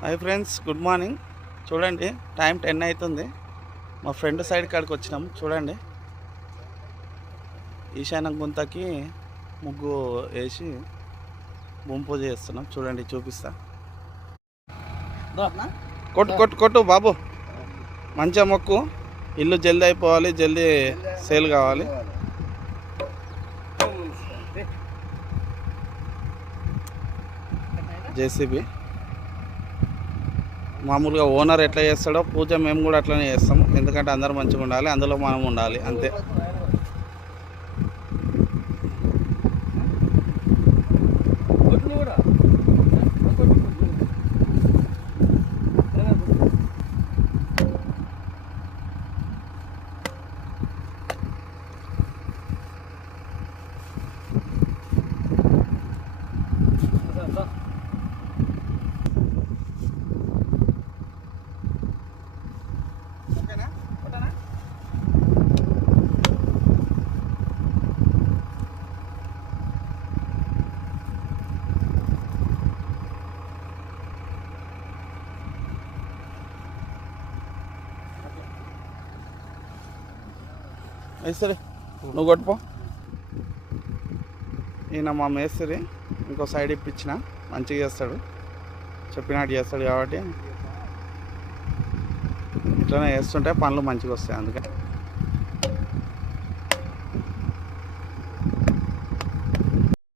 Hi friends, good morning. చూడండి, time 10 అవుతుంది. మా ఫ్రెండ్ సైడ్ కాడికి వచ్చినాం. చూడండి, ఈశాన్య గుంతకి ముగ్గు వేసి భూమి పూజ చేస్తున్నాం. చూడండి, చూపిస్తా. కొట్టు కొట్టు కొట్టు బాబు, మంచిగా మొక్కు. ఇల్లు జల్దీ అయిపోవాలి, జల్దీ సేల్ కావాలి. జేసీబీ మామూలుగా ఓనర్ ఎట్లా చేస్తాడో పూజ మేము కూడా అట్లనే చేస్తాం. ఎందుకంటే అందరూ మంచిగా ఉండాలి, అందులో మనం ఉండాలి, అంతే. మేస్త్రి నువ్వు కొట్టుపో. ఈయన మా మేస్త్రి, ఇంకో సైడ్ ఇప్పించిన మంచిగా చేస్తాడు, చెప్పినట్టు చేస్తాడు. కాబట్టి ఇట్లనే చేస్తుంటే పనులు మంచిగా వస్తాయి. అందుకే